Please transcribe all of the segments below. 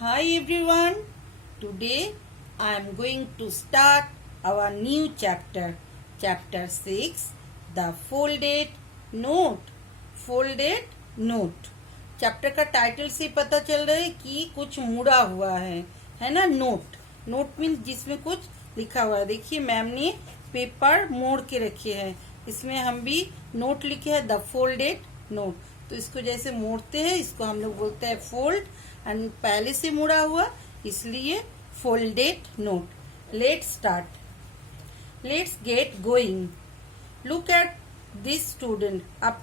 Hi everyone. Today I am going to start our new chapter. Chapter 6, the folded note. Folded note. Chapter का title से पता चल रहा है कि कुछ मुड़ा हुआ है ना। नोट मीन्स जिसमें कुछ लिखा हुआ है। देखिए मैम ने पेपर मोड़ के रखे हैं, इसमें हम भी नोट लिखे हैं, द फोल्डेड नोट। तो इसको जैसे मोड़ते हैं इसको हम लोग बोलते हैं फोल्ड, एंड पहले से मुड़ा हुआ इसलिए folded note. Let's start, let's get going. Look at this student. आप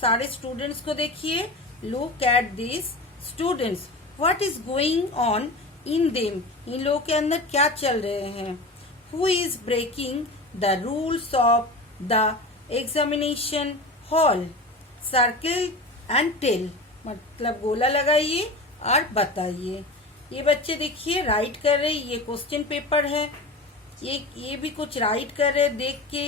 सारे स्टूडेंट्स को देखिए। Look at this students, what is going on in them. इन लोगों के अंदर क्या चल रहे हैं। Who is breaking the rules of the examination hall. Circle and tell, मतलब गोला लगाइए और बताइए। ये बच्चे देखिए राइट कर रहे, ये क्वेश्चन पेपर है। ये भी कुछ राइट कर रहे देख के।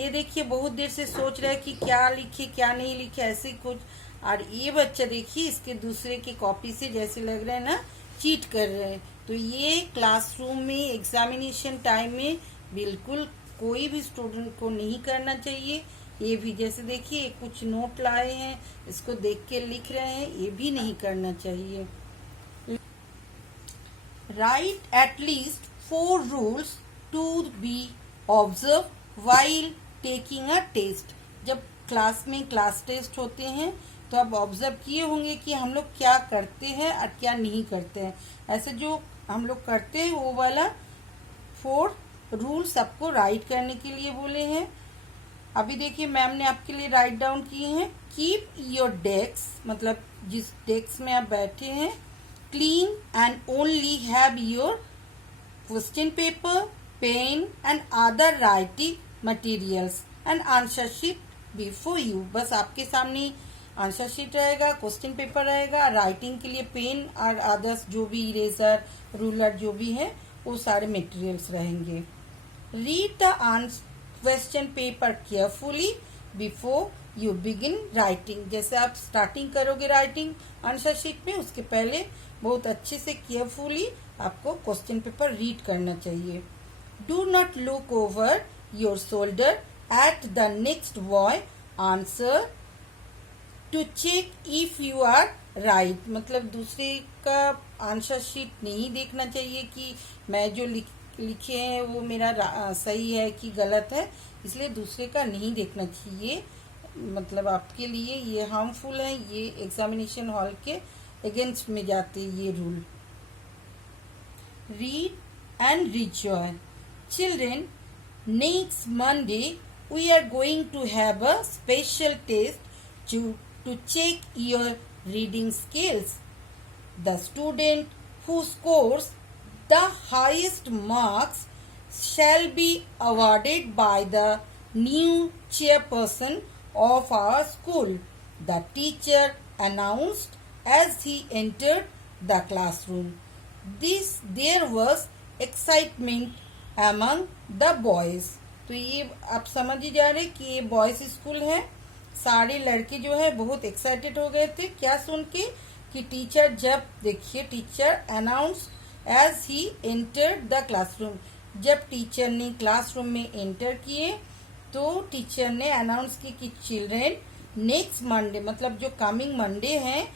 ये देखिए बहुत देर से सोच रहे कि क्या लिखे क्या नहीं लिखे, ऐसे कुछ। और ये बच्चा देखिए इसके दूसरे की कॉपी से जैसे लग रहा है ना चीट कर रहे हैं। तो ये क्लासरूम में एग्जामिनेशन टाइम में बिल्कुल कोई भी स्टूडेंट को नहीं करना चाहिए। ये भी जैसे देखिए कुछ नोट लाए हैं, इसको देख के लिख रहे हैं, ये भी नहीं करना चाहिए। Right at least 4 rules to be observe while taking a test. जब क्लास में क्लास टेस्ट होते हैं तो आप ऑब्जर्व किए होंगे कि हम लोग क्या करते हैं और क्या नहीं करते हैं। ऐसे जो हम लोग करते हैं वो वाला 4 रूल्स आपको राइट करने के लिए बोले हैं। अभी देखिए मैम ने आपके लिए राइट डाउन किए हैं। कीप योर डेस्क, मतलब जिस डेस्क में आप बैठे हैं, clean and only have your question paper, pen and other writing materials and answer sheet before you. बस आपके सामने आंसर शीट रहेगा, क्वेश्चन पेपर रहेगा, राइटिंग के लिए पेन और अदर्स जो भी इरेजर रूलर जो भी है वो सारे मटेरियल्स रहेंगे। Read the question paper carefully before you begin writing. जैसे आप स्टार्टिंग करोगे राइटिंग आंसर शीट में, उसके पहले बहुत अच्छे से केयरफुली आपको क्वेश्चन पेपर रीड करना चाहिए। Do not look over your shoulder at the next boy answer to check if you are right. मतलब दूसरे का आंसर शीट नहीं देखना चाहिए कि मैं जो लिखे हैं वो मेरा सही है कि गलत है, इसलिए दूसरे का नहीं देखना चाहिए। मतलब आपके लिए ये हार्मफुल है, ये एग्जामिनेशन हॉल के अगेंस्ट में जाते ये rule. Read and rejoice. Children, next Monday we are going to have a special test to check your reading skills. The student who scores the highest marks shall be awarded by the new chairperson of our school, the teacher announced as he entered the classroom. There was excitement among the boys. तो ये आप समझ ही जा रहे कि ये boys school है। सारे लड़के जो है बहुत एक्साइटेड हो गए थे क्या सुन के कि टीचर, जब देखिए teacher announce as he entered the classroom. जब टीचर ने क्लासरूम में एंटर किए तो टीचर ने अनाउंस की कि चिल्ड्रेन, नेक्स्ट मंडे, मतलब जो कमिंग मंडे है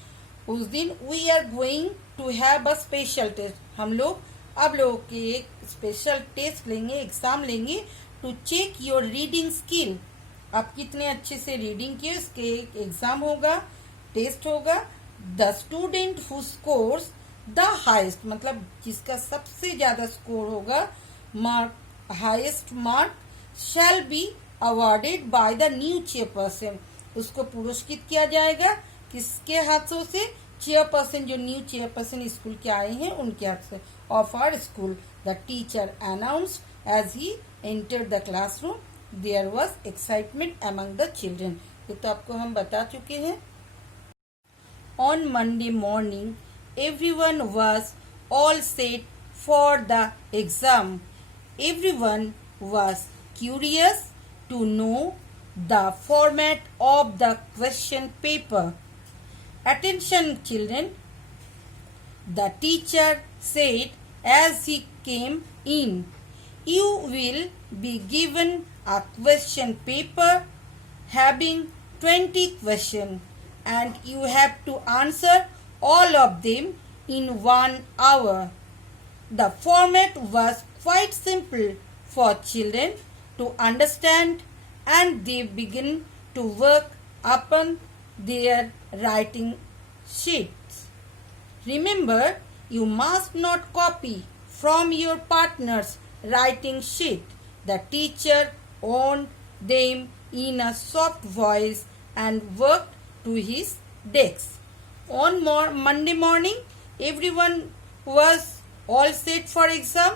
उस दिन we are going to have a special test. हम लोग अब लोगों के एक स्पेशल टेस्ट लेंगे, एग्जाम लेंगे, to check your reading skill. आप कितने अच्छे से रीडिंग किए उसके एक एग्जाम होगा, टेस्ट होगा। The student who scores the highest, मतलब जिसका सबसे ज्यादा स्कोर होगा, mark highest mark, shall be awarded by the new chairperson. उसको पुरस्कृत किया जाएगा किसके हाथों से? चेयरपर्सन, जो न्यू चेयरपर्सन स्कूल के आए हैं उनके हाथ से, of our school. The teacher announced as he entered the classroom. There was excitement among the children. ये तो आपको हम बता चुके हैं। On Monday morning, everyone was all set for the exam. Everyone was curious to know the format of the question paper. Attention children, the teacher said as he came in. You will be given a question paper having 20 questions and you have to answer all of them in 1 hour. The format was quite simple for children to understand and they begin to work upon their writing sheets. Remember, you must not copy from your partner's writing sheet. The teacher owned them in a soft voice and worked to his desk. On Monday morning, everyone was all set for exam.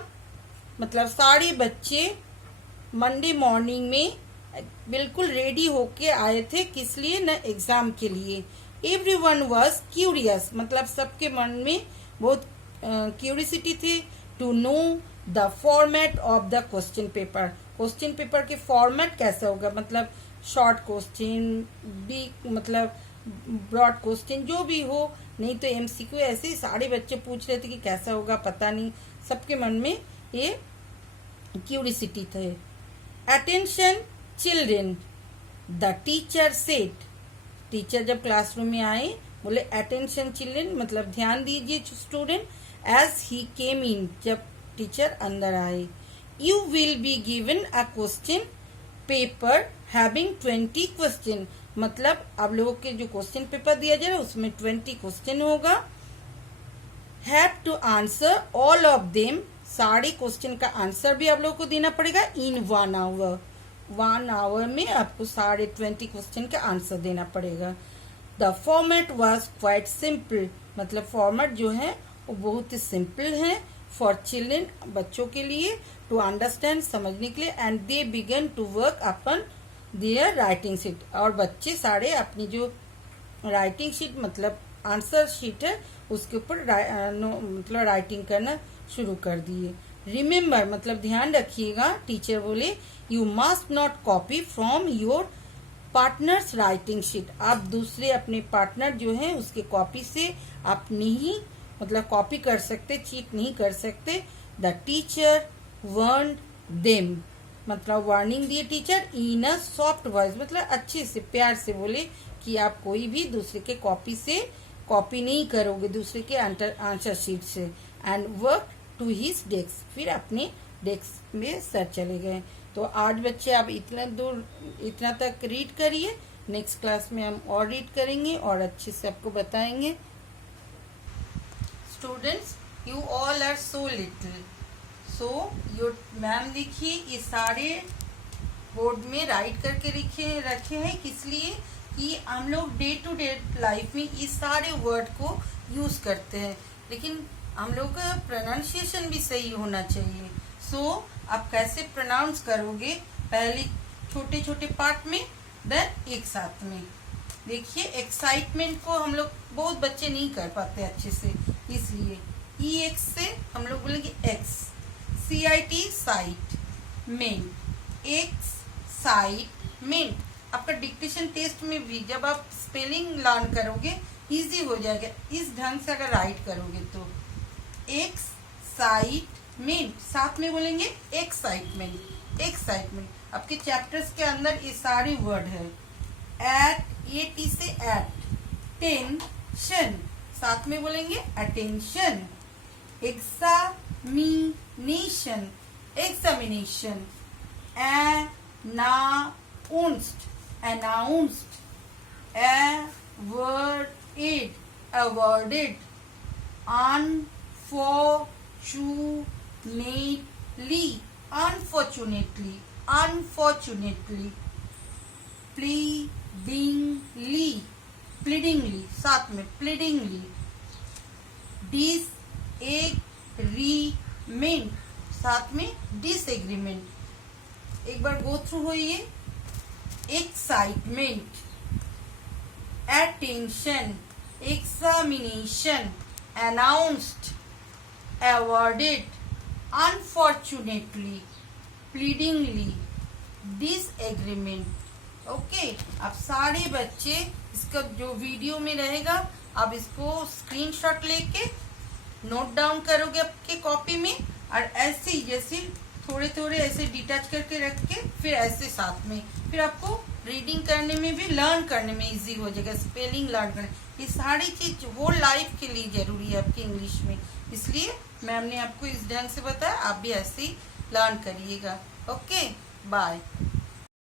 मतलब सारे बच्चे Monday morning में बिल्कुल ready होके आए थे, किस लिए न, एग्जाम के लिए. एवरीवन वाज क्यूरियस, मतलब सबके मन में बहुत क्यूरियोसिटी थी to know the format of the question paper. Question paper के फॉर्मेट कैसा होगा, मतलब शॉर्ट क्वेश्चन, बिग मतलब ब्रॉड क्वेश्चन, जो भी हो, नहीं तो एमसीक्यू. ऐसे ही सारे बच्चे पूछ रहे थे कि कैसा होगा, पता नहीं, सबके मन में ये क्यूरियोसिटी थे. Attention children, the teacher said. Teacher जब क्लासरूम में आए बोले अटेंशन चिल्ड्रेन, मतलब ध्यान दीजिए स्टूडेंट. एज ही केम इन, जब टीचर अंदर आए. You will be given a question paper having 20 question, मतलब आप लोगों के जो क्वेश्चन पेपर दिया जा रहा है उसमें 20 क्वेश्चन होगा. Have to answer all of them, सारे क्वेश्चन का आंसर भी आप लोगों को देना पड़ेगा इन 1 आवर. 1 आवर में आपको सारे 20 क्वेश्चन का आंसर देना पड़ेगा. The format was quite simple, मतलब फॉर्मेट जो है वो बहुत ही सिंपल है फॉर चिल्ड्रेन, बच्चों के लिए, टू अंडरस्टैंड, समझने के लिए. And they began to work upon their writing sheet, और बच्चे सारे अपनी जो राइटिंग शीट मतलब आंसर शीट है उसके ऊपर मतलब राइटिंग करना शुरू कर दिए. रिमेम्बर, मतलब ध्यान रखिएगा, टीचर बोले you must not copy from your partners writing sheet. आप दूसरे अपने पार्टनर जो है उसके कॉपी से आप नहीं मतलब कॉपी कर सकते, चीट नहीं कर सकते. द टीचर वार्न्ड देम, मतलब वार्निंग दिए teacher in a soft voice, मतलब अच्छे से प्यार से बोले कि आप कोई भी दूसरे के कॉपी से कॉपी नहीं करोगे, दूसरे के आंसर शीट से. And work to his desk, फिर अपने डेस्क में सर चले गए. तो आज बच्चे आप इतना तक रीड करिए. नेक्स्ट क्लास में हम और रीड करेंगे और अच्छे से आपको बताएंगे. Students, you all are so little, so your ma'am लिखिए, ये सारे बोर्ड में राइट करके रखे हैं. किस लिए कि हम लोग डे टू डे लाइफ में इस सारे वर्ड को यूज करते हैं, लेकिन हम लोग का प्रोनाउंसिएशन भी सही होना चाहिए. सो आप कैसे प्रोनाउंस करोगे, पहले छोटे छोटे पार्ट में, देन एक साथ में. देखिए, एक्साइटमेंट को हम लोग बहुत बच्चे नहीं कर पाते अच्छे से, इसलिए ई एक्स से हम लोग बोलेंगे एक्स. CIT साइट, मेंट, एक्स साइट मेंट. आपका डिक्टेशन टेस्ट में भी जब आप स्पेलिंग लर्न करोगे इजी हो जाएगा, इस ढंग से अगर राइट करोगे तो. एक्स साइट मेंट, साथ में बोलेंगे एक्साइटमेंट. एक्साइटमेंट आपके चैप्टर्स के अंदर ये सारे वर्ड है. एट, AT से एट. टेंशन, साथ में बोलेंगे attention. Examination, examination. announced, announced. awarded, awarded. unfortunately, unfortunately, unfortunately. pleadingly, pleadingly, साथ में pleadingly. disagreement, साथ में disagreement. एक बार गो थ्रू होइए. Excitement, attention, examination, announced, awarded, unfortunately, pleadingly, disagreement. Okay, आप सारे बच्चे इसका जो वीडियो में रहेगा आप इसको स्क्रीनशॉट लेके नोट डाउन करोगे आपके कॉपी में, और ऐसे ही जैसे थोड़े थोड़े ऐसे डिटैच करके रख के फिर ऐसे साथ में, फिर आपको रीडिंग करने में भी, लर्न करने में इजी हो जाएगा, स्पेलिंग लर्न करने, ये सारी चीज वो लाइफ के लिए जरूरी है आपकी इंग्लिश में। इसलिए मैम ने आपको इस ढंग से बताया, आप भी ऐसे ही लर्न करिएगा। Okay, bye.